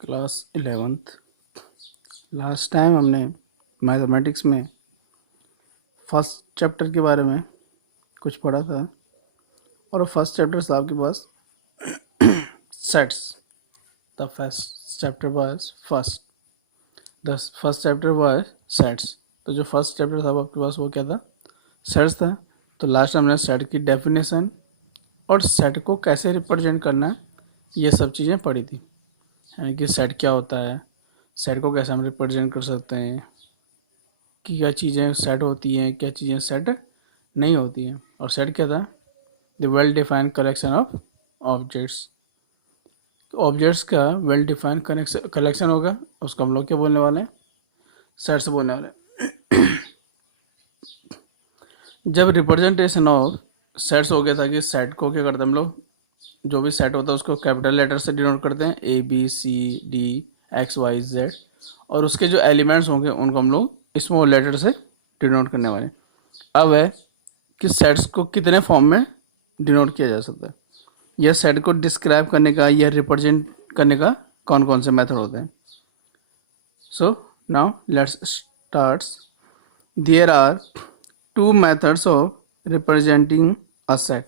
Class 11th। Last time हमने mathematics में first chapter के बारे में कुछ पढ़ा था और फर्स्ट चैप्टर था आपके पास sets. The first chapter was first the first chapter was sets. तो जो फर्स्ट चैप्टर था वो आपके पास वो क्या था? सेट्स था। तो लास्ट हमने सेट की डेफिनेशन और सेट को कैसे रिप्रेजेंट करना है ये सब चीज़ें पढ़ी थी। यानी कि सेट क्या होता है, सेट को कैसे हम रिप्रेजेंट कर सकते हैं, कि क्या चीज़ें सेट होती हैं, क्या चीज़ें सेट नहीं होती हैं। और सेट क्या था? The well defined collection of objects. तो ऑब्जेक्ट्स का वेल डिफाइंड कलेक्शन होगा, उसको हम लोग क्या बोलने वाले हैं? सेट्स बोलने वाले हैं। जब रिप्रेजेंटेशन ऑफ सेट्स हो गया था कि सेट को क्या करते हैं हम लोग, जो भी सेट होता है उसको कैपिटल लेटर से डिनोट करते हैं, ABCD XYZ, और उसके जो एलिमेंट्स होंगे उनको हम लोग स्मॉल लेटर से डिनोट करने वाले हैं। अब है कि सेट्स को कितने फॉर्म में डिनोट किया जा सकता है, यह सेट को डिस्क्राइब करने का या रिप्रेजेंट करने का कौन कौन से मेथड होते हैं। So now let's start. There are two methods of representing a set.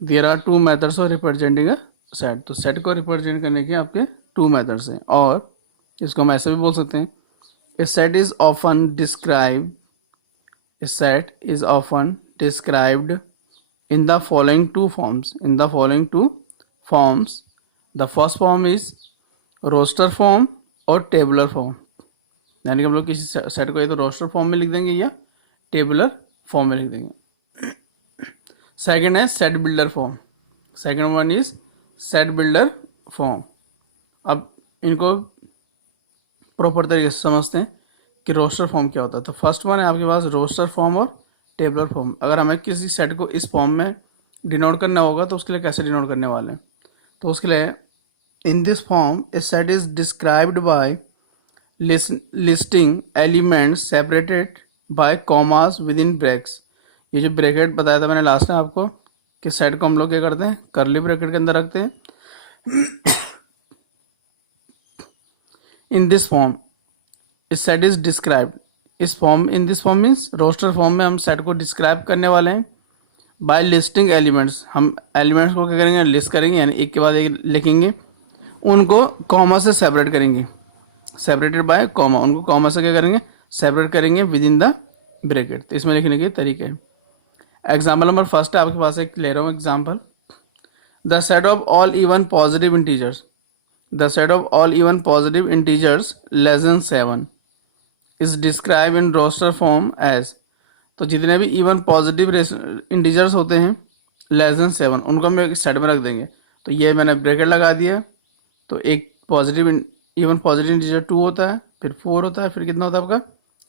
There are two methods of representing a set. तो सेट को रिप्रेजेंट करने के आपके टू मेथड्स हैं, और इसको हम ऐसे भी बोल सकते हैं, a set is often describe A set is often described in the following two forms. The first form is roster form और tabular form. यानी कि हम लोग किसी सेट को या तो रोस्टर फॉर्म में लिख देंगे या टेबुलर फॉर्म में लिख देंगे। सेकंड है set builder form. Second one is set builder form. अब इनको प्रॉपर तरीके से समझते हैं कि रोस्टर फॉर्म क्या होता है। तो फर्स्ट वन है आपके पास रोस्टर फॉर्म और टेबलर फॉर्म। अगर हमें किसी सेट को इस फॉर्म में डिनोट करना होगा तो उसके लिए कैसे डिनोट करने वाले हैं? तो उसके लिए इन this form A set is described bye listing elements separated by commas with in Bragg's. ये जो ब्रैकेट बताया था मैंने लास्ट में आपको कि सेट को हम लोग क्या करते हैं, करली ब्रैकेट के अंदर रखते हैं। इन दिस फॉर्म इस set is described, in this form means roster form में हम सेट को डिस्क्राइब करने वाले हैं बाय लिस्टिंग एलिमेंट्स। हम एलिमेंट्स को क्या करेंगे, लिस्ट करेंगे, यानी एक के बाद एक लिखेंगे, उनको कॉमा से सेपरेट करेंगे, सेपरेटेड बाय कॉमा, उनको कॉमा से क्या करेंगे, सेपरेट करेंगे विद इन द ब्रैकेट। तो इसमें लिखने के तरीके हैं। एग्जाम्पल नंबर फर्स्ट है आपके पास, एक ले रहा हूँ example. The set of all even positive integers, the set of all even positive integers less than 7 is describe in roster form as. तो जितने भी इवन पॉजिटिव इंटीजर्स होते हैं लेस देन 7 उनको हम एक सेट में रख देंगे। तो ये मैंने ब्रैकेट लगा दिया। तो एक पॉजिटिव इवन पॉजिटिव इंटीजर 2 होता है, फिर 4 होता है, फिर कितना होता है आपका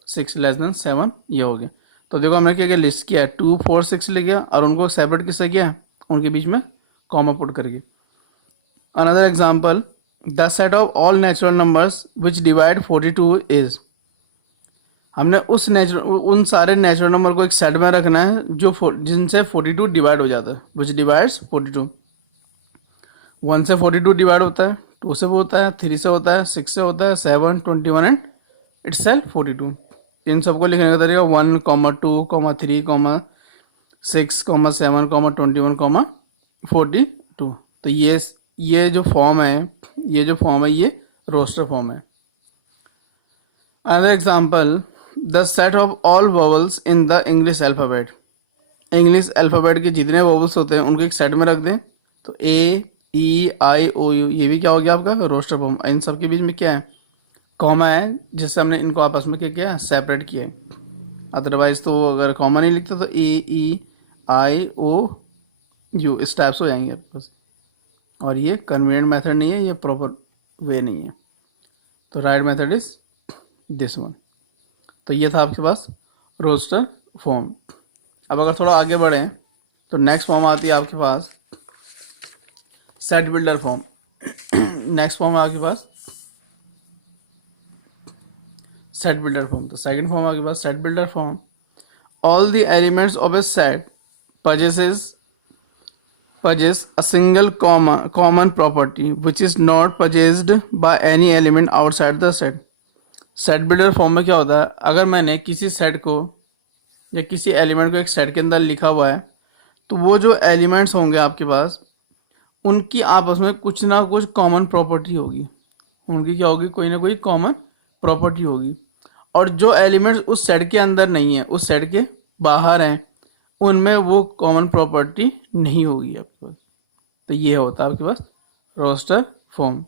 6 लेस देन 7, ये हो गया। तो देखो हमने क्या किया, लिस्ट किया 2 4 6 लिख गया और उनको सेपरेट किससे किया, उनके बीच में कॉमा पुट करके। Another example, the set of all natural numbers which divide 42 is. हमने उन सारे नेचुरल नंबर को एक सेट में रखना है जो जिनसे 42 डिवाइड हो जाता है, विच डिवाइड्स 42। 1 से 42 डिवाइड होता है, 2 से वो होता है, 3 से होता है, 6 से होता है, 7 21 एंड इटसेल्फ 42। इन सबको लिखने का तरीका 1 2 3 6 7 21 42। तो ये जो फॉर्म है, ये रोस्टर फॉर्म है। Another example, the set of all vowels in the English alphabet. English alphabet के जितने वोवल्स होते हैं उनको एक सेट में रख दें। तो A E I O U, ये भी क्या हो गया आपका रोस्टर फॉर्म। इन सब के बीच में क्या है, कॉमा है, जिससे हमने इनको आपस में क्या किया, सेपरेट किया है। अदरवाइज तो अगर कॉमा नहीं लिखते तो AEI O U इस टाइप से हो जाएंगे आपके पास। और ये कन्वीनियंट मेथड नहीं है, ये प्रॉपर वे नहीं है। तो right method is this one. तो ये था आपके पास रोस्टर फॉर्म। अब अगर थोड़ा आगे बढ़ें तो नेक्स्ट फॉर्म आती है आपके पास set builder form. Next form है आपके पास सेट बिल्डर फॉर्म। तो सेकंड फॉर्म आपके पास set builder form. All the elements of a set possesses possess a single common property which is not possessed by any element outside the set. Set builder form में क्या होता है, अगर मैंने किसी सेट को या किसी एलिमेंट को एक सेट के अंदर लिखा हुआ है तो वो जो एलिमेंट्स होंगे आपके पास उनकी आपस में कुछ ना कुछ कॉमन प्रॉपर्टी होगी, उनकी क्या होगी, कोई ना कोई कॉमन प्रॉपर्टी होगी। और जो एलिमेंट्स उस सेट के अंदर नहीं है, उस सेट के बाहर हैं, उनमें वो कॉमन प्रॉपर्टी नहीं होगी आपके पास। तो ये होता है आपके पास रोस्टर फॉर्म।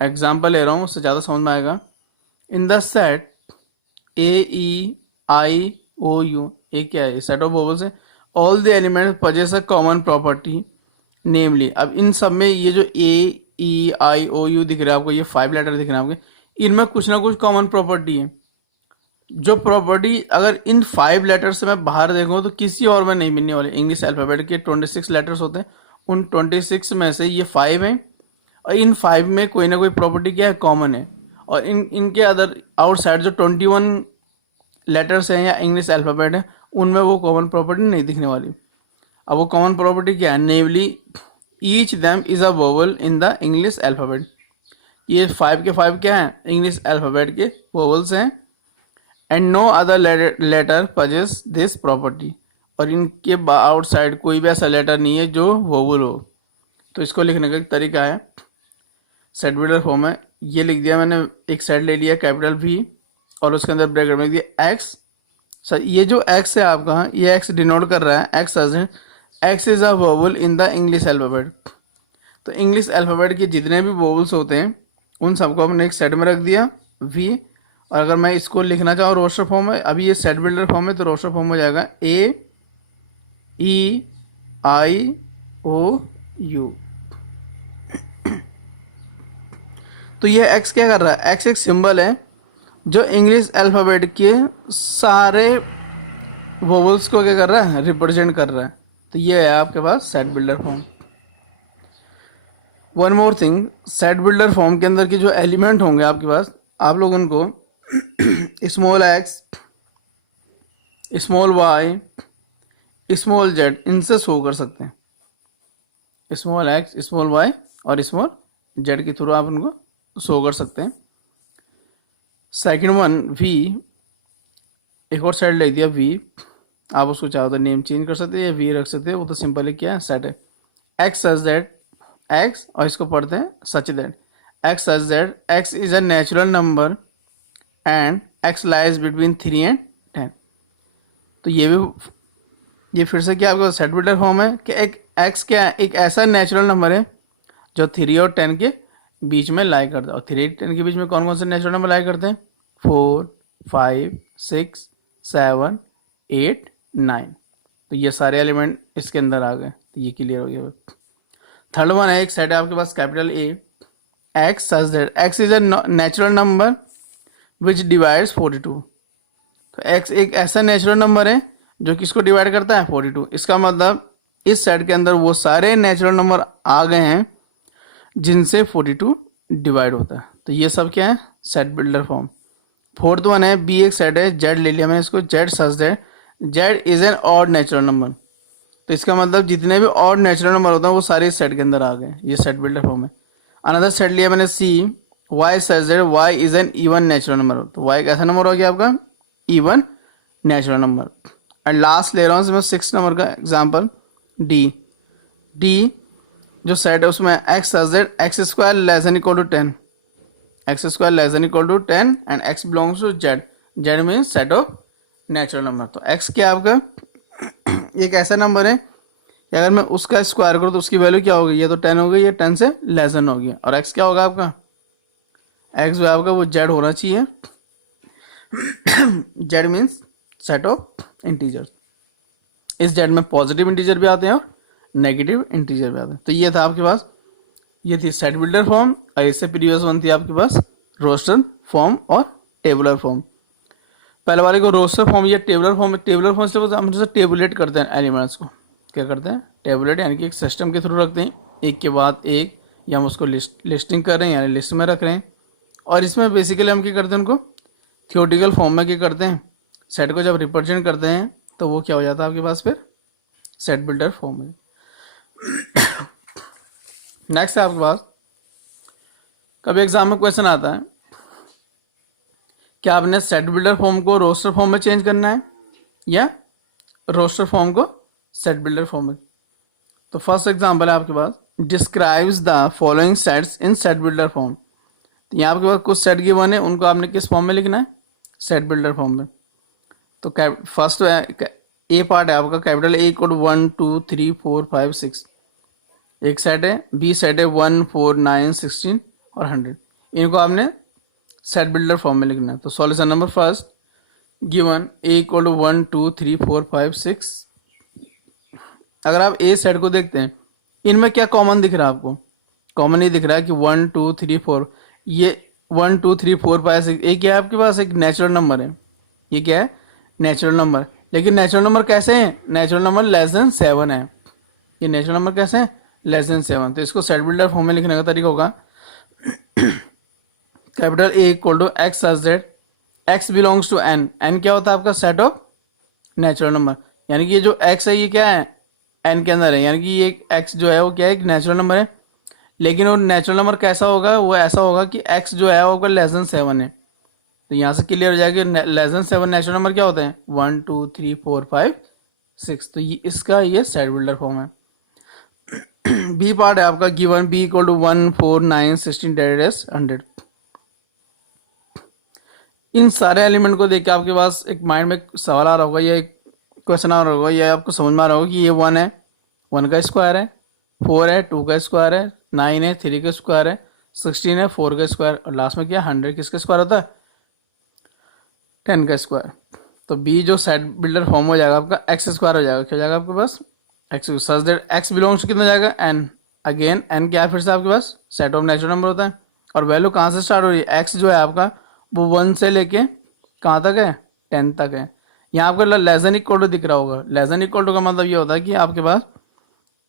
एग्जाम्पल ले रहा हूँ, उससे ज़्यादा समझ में आएगा। इन द सेट AEIOU, ये क्या है, सेट ऑफ वोवेल्स है। All the elements possess a common property namely. अब इन सब में ये जो AEIOU दिख रहा है आपको, ये 5 लेटर दिख रहे हैं आपके, इनमें कुछ ना कुछ कॉमन प्रॉपर्टी है। जो प्रॉपर्टी अगर इन 5 लेटर से मैं बाहर देखूँ तो किसी और में नहीं मिलने वाले। इंग्लिश अल्फ़ाबेट के 26 लेटर्स होते हैं, उन 26 में से ये 5 हैं और इन 5 में कोई ना कोई प्रॉपर्टी क्या है, कॉमन है। और इनके अदर आउटसाइड जो 21 लेटर्स हैं या इंग्लिश अल्फ़ाबेट है, उनमें वो कॉमन प्रॉपर्टी नहीं दिखने वाली। अब वो कॉमन प्रॉपर्टी क्या है, namely each them is a vowel in the English alphabet. ये 5 के 5 क्या हैं, इंग्लिश अल्फ़ाबेट के वोवल्स हैं। And no other letter possess this property, और इनके आउटसाइड कोई भी ऐसा लेटर नहीं है जो वोवल हो। तो इसको लिखने का एक तरीका है, सेट बिल्डर फॉर्म है। ये लिख दिया मैंने, एक सेट ले लिया कैपिटल V और उसके अंदर ब्रैकेट में लिख दिया X। सर ये जो X है आपका, ये X डिनोट कर रहा है X is a vowel in the English alphabet. तो इंग्लिश अल्फ़ाबेट के जितने भी वोवल्स होते हैं उन सबको हमने एक सेट में रख दिया V। और अगर मैं इसको लिखना चाहूँ रोस्टर फॉर्म में, अभी ये सेट बिल्डर फॉर्म है तो रोस्टर फॉर्म हो जाएगा AEIOU। तो ये X क्या कर रहा है, X एक सिंबल है जो इंग्लिश अल्फ़ाबेट के सारे वोवल्स को क्या कर रहा है, रिप्रेजेंट कर रहा है। तो ये है आपके पास set builder form. One more thing, set builder form के अंदर के जो एलिमेंट होंगे आपके पास, आप लोग उनको small x, small y, small z इनसे शो कर सकते हैं। स्मॉल x, स्मॉल y और स्मॉल z के थ्रू आप उनको शो कर सकते हैं। सेकेंड वन V, एक और सेट लिख दिया V, आप उसको चाहो तो नेम चेंज कर सकते हैं या V रख सकते हैं, वो तो सिंपली क्या है, सेट है। x सच दैट x, और इसको पढ़ते हैं सच that x such that x is a natural number and x lies between 3 and 10। तो ये फिर से क्या आपका सेट बिल्डर फॉर्म है कि एक x क्या है, एक ऐसा नेचुरल नंबर है जो 3 और 10 के बीच में लाई करता है। और 3 और 10 के बीच में कौन कौन से नेचुरल नंबर लाई करते हैं, 4, 5, 6, 7, 8, 9। तो ये सारे एलिमेंट इसके अंदर आ गए, तो ये क्लियर हो गया। थर्ड वन है, एक सेट है आपके पास capital A, x such that x is a natural number which divides 42। तो x एक ऐसा नेचुरल नंबर है जो किसको डिवाइड करता है, 42। इसका मतलब इस सेट के अंदर वो सारे नेचुरल नंबर आ गए हैं जिनसे 42 डिवाइड होता है। तो ये सब क्या है, set builder form. Fourth one है B, एक सेट है, Z ले लिया मैंने इसको, Z such that Z is an odd natural number. तो इसका मतलब जितने भी ऑड नेचुरल नंबर होते हैं वो सारे इस सेट के अंदर आ गए, ये सेट बिल्डर फॉर्म है। अनदर सेट लिया मैंने C, Y such that Y is an even natural number. तो Y कैसा नंबर हो गया आपका, even natural number. And last ले रहा हूँ इसमें 6 नंबर का एग्जाम्पल D जो सेट है उसमें x such that x square less than equal to 10, x square less than equal to 10 and x belongs to Z means set of natural number. तो x क्या आपका एक ऐसा नंबर है कि अगर मैं उसका स्क्वायर करूँ तो उसकी वैल्यू क्या होगी, ये तो 10 हो गई, ये 10 से लेस देन होगी। और x क्या होगा आपका, x जो है आपका वो Z होना चाहिए। Z means set of integers. इस Z में पॉजिटिव इंटीजर भी आते हैं और नेगेटिव इंटीजर भी आते हैं। तो ये था आपके पास, ये थी सेट बिल्डर फॉर्म, और इससे प्रीवियस वन थी आपके पास रोस्टर फॉर्म और टेबुलर फॉर्म। पहले वाले को रोस्टर फॉर्म या टेबुलर फॉर्म, टेबुलर फॉर्म से हम जैसे टेबुलेट करते हैं एलिमेंट्स को, क्या करते हैं, टेबुलेट, यानी कि एक सिस्टम के थ्रू रखते हैं एक के बाद एक, या हम उसको लिस्टिंग कर रहे हैं यानी लिस्ट में रख रहे हैं। और इसमें बेसिकली हम क्या करते हैं, उनको थियोटिकल फॉर्म में क्या करते हैं, सेट को जब रिप्रेजेंट करते हैं तो वो क्या हो जाता है आपके पास फिर सेट बिल्डर फॉर्म में। नेक्स्ट है आपके पास, कभी एग्जाम में क्वेश्चन आता है कि आपने सेट बिल्डर फॉर्म को रोस्टर फॉर्म में चेंज करना है या रोस्टर फॉर्म को सेट बिल्डर फॉर्म में। तो फर्स्ट एग्जांपल है आपके पास, describes the following sets in set builder form. तो यहाँ आपके पास कुछ सेट गिवन है, उनको आपने किस फॉर्म में लिखना है, सेट बिल्डर फॉर्म में। तो फर्स्ट ए पार्ट है आपका, कैपिटल ए इक्वल 1 2 3 4 5 6 एक सेट है, बी सेट है 1 4 9 16 और 100। इनको आपने सेट बिल्डर फॉर्म में लिखना है। तो सॉल्यूशन नंबर फर्स्ट गिवन ए इक्वल 1 2 3 4 5 6। अगर आप ए सेट को देखते हैं, इनमें क्या कॉमन दिख रहा है आपको, कॉमन ये दिख रहा है कि 1 2 3 4, ये 1 2 3 4 5 6 ये क्या है आपके पास, एक नेचुरल नंबर है। ये क्या है, नेचुरल नंबर। लेकिन नेचुरल नंबर कैसे हैं, नेचुरल नंबर लेस देन 7 है। ये नेचुरल नंबर कैसे हैं, लेस देन 7। तो इसको सेट बिल्डर फॉर्म में लिखने का तरीका होगा, capital A equal to X such that x belongs to N. N क्या होता है आपका, सेट ऑफ नेचुरल नंबर। यानी कि ये जो एक्स है ये क्या है, एन के अंदर है। यानी कि ये एक्स जो है वो क्या है, एक नेचुरल नंबर है। लेकिन वो नेचुरल नंबर कैसा होगा, वो ऐसा होगा कि एक्स जो है वो लेस देन 7 है। तो यहाँ से क्लियर हो जाएगा, लेस देन 7 नेचुरल नंबर क्या होते हैं, 1 2 3 4 5 6। तो ये इसका ये सेट बिल्डर फॉर्म है। बी पार्ट है आपका, गिवन बी इक्वल टू 1 4 9 16 डेड एज 100। इन सारे एलिमेंट को देख के आपके पास एक माइंड में सवाल आ रहा होगा, या एक क्वेश्चन आ रहा होगा, या आपको समझ में आ रहा होगा कि ये 1 है, 1 का स्क्वायर है, 4 है, 2 का स्क्वायर है, 9 है, 3 का स्क्वायर है, 16 है, 4 का स्क्वायर, और लास्ट में क्या 100 किसका स्क्वायर होता है, 10 का स्क्वायर। तो बी जो सेट बिल्डर फॉर्म हो जाएगा आपका, एक्स स्क्वायर हो जाएगा। क्या हो जाएगा आपके पास, x such that x belongs to कितना जाएगा, एन। अगेन एन क्या है फिर से आपके पास, सेट ऑफ नेचुरल नंबर होता है। और वैल्यू कहाँ से स्टार्ट हो रही है, एक्स जो है आपका वो 1 से लेके कहाँ तक है, 10 तक है। यहाँ आपको लेस देन इक्वल टू दिख रहा होगा। लेस देन इक्वल टू का मतलब ये होता है कि आपके पास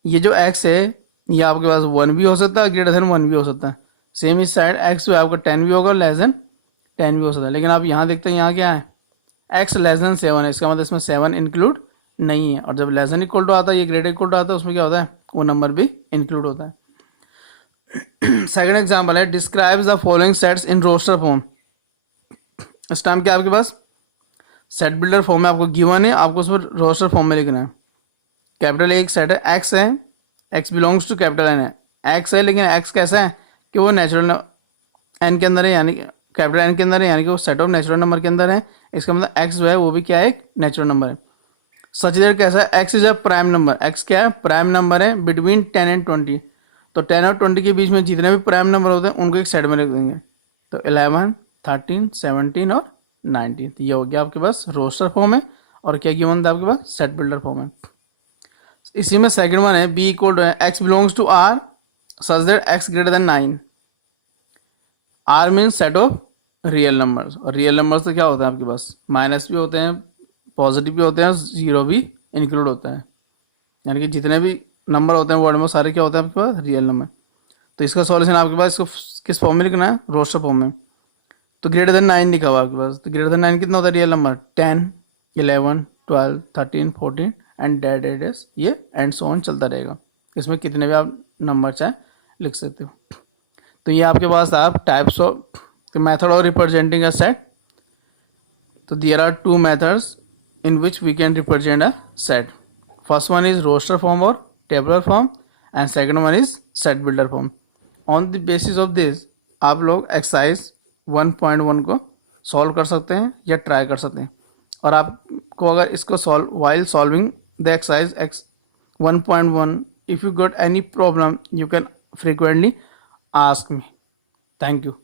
ये जो x है ये आपके पास 1 भी हो सकता है, ग्रेटर देन 1 भी हो सकता है। सेम इस साइड x जो है आपका 10 भी होगा, लेस देन 10 भी हो सकता है। लेकिन आप यहाँ देखते हैं यहाँ क्या है, x लेस देन 7 है, इसका मतलब इसमें 7 इंक्लूड नहीं है। और जब लेस देन इक्वल टू आता है, ये ग्रेटर इक्वल टू आता है, उसमें क्या होता है, वो नंबर भी इंक्लूड होता है। सेकंड एग्जाम्पल है, describes the following sets in roster form. इस टाइम क्या आपके पास सेट बिल्डर फॉर्म में आपको गिवन है, आपको उसमें रोस्टर फॉर्म में लिखना है। कैपिटल एक सेट है, एक्स है, x belongs to capital N है। एक्स है लेकिन एक्स कैसा है कि वो नेचुरल एन के अंदर है, यानी कैपिटल एन के अंदर है, यानी कि वो सेट ऑफ नेचुरल नंबर के अंदर है। इसका मतलब एक्स जो है वो भी क्या है, एक नेचुरल नंबर है। सच दैट कैसा है, x is a prime number. X क्या है, प्राइम नंबर है बिटवीन 10 एंड 20। तो 10 और 20 के बीच में जितने भी प्राइम नंबर होते हैं उनको एक सेट में लिख देंगे। तो 11 13 17 और 19। तो ये हो गया आपके पास रोस्टर फॉर्म है। और क्या गिवन था आपके पास, सेट बिल्डर फॉर्म है। इसी में सेकंड वन है, B equal to x belongs to R such that x greater than 9। R means set of real numbers. और रियल नंबर्स तो क्या होते हैं आपके पास, माइनस भी होते हैं, पॉजिटिव भी होते हैं, जीरो भी इंक्लूड होता है। यानी कि जितने भी नंबर होते हैं वर्ड में सारे क्या होते हैं आपके पास, रियल नंबर। तो इसका सॉल्यूशन आपके पास, इसको किस फॉर्म में लिखना है, रोस्टर फॉर्म में। तो ग्रेटर देन 9 लिखा हुआ आपके पास। तो ग्रेटर देन 9 कितना होता है, रियल नंबर 10 11 12 13 14 एंड डेड एज, ये एंड सो ऑन चलता रहेगा। इसमें कितने भी आप नंबर चाहे लिख सकते हो। तो ये आपके पास आप types of method of representing a set. तो there are 2 methods in which we can represent a set. First one is roster form or tabular form and second one is set builder form. On the basis of this आप लोग exercise 1.1 को solve कर सकते हैं या try कर सकते हैं। और आपको अगर इसको solve while solving the exercise 1.1 if you got any problem you can frequently ask me. Thank you.